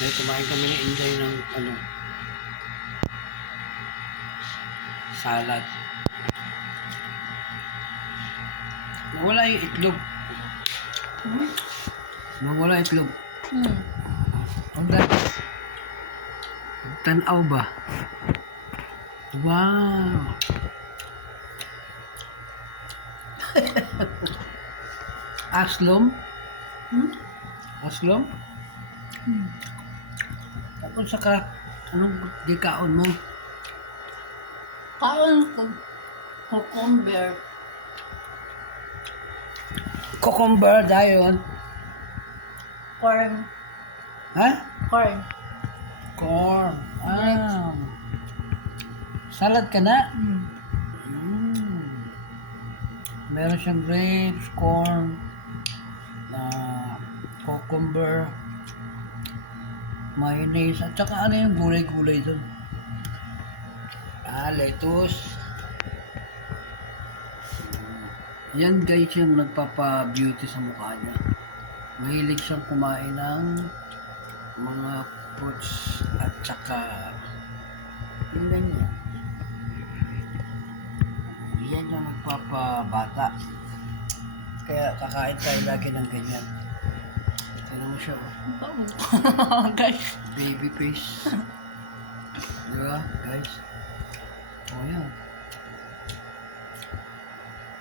Dahil kumain kami ni Inday ng salad. Nawala yung itlog. Nawala yung itlog. Tanaw ba? Wow! Aslom? Aslom? Tapos saka, anong dikaon mo? Kaon ko. Cucumber. Cucumber dayon. Corn. Ha? Corn. Corn. Ah. Salad ka na? Mm. Meron siyang grapes, corn, cucumber, mayonnaise, at saka ano yung gulay-gulay doon? Lettuce. Yan guys yung nagpapa-beauty sa mukha niya. Mahilig siyang kumain ng mga fruits at saka yung ganyan. Yan yung nagpapabata. Kaya kakain tayo lagi ng ganyan. Tignan mo siya, oh. Guys. Baby face. Diba, guys? Oh, yan.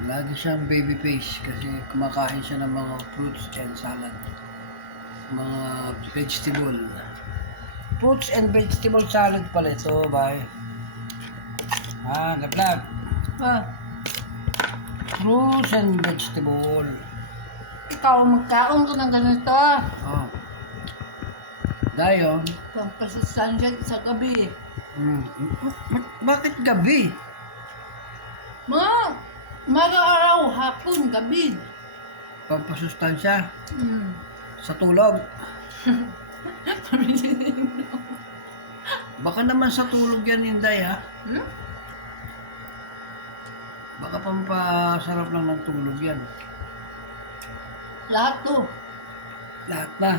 Lagi siyang baby face kasi kumakain siya ng mga fruits and salad. Mga vegetable. Fruits and vegetable salad pala ito, bye. Laglag. Fruits and vegetable. Ikaw magkaon ko ng ganito. Oh. Dayon. Pampasustansya sa gabi. Bakit gabi? Mga araw, hapon, gabi. Pampasustansya? Sa tulog? Baka naman sa tulog yan, Inday, ha? Baka pampasarap lang ng tulog yan. Lahat to. Lahat na.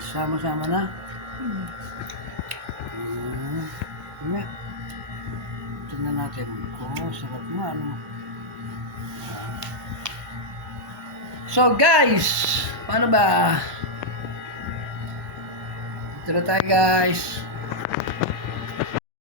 Sama-sama na. Nga. Tingnan natin. Sarap mo, ano. So guys, paano ba? Ito na tayo guys.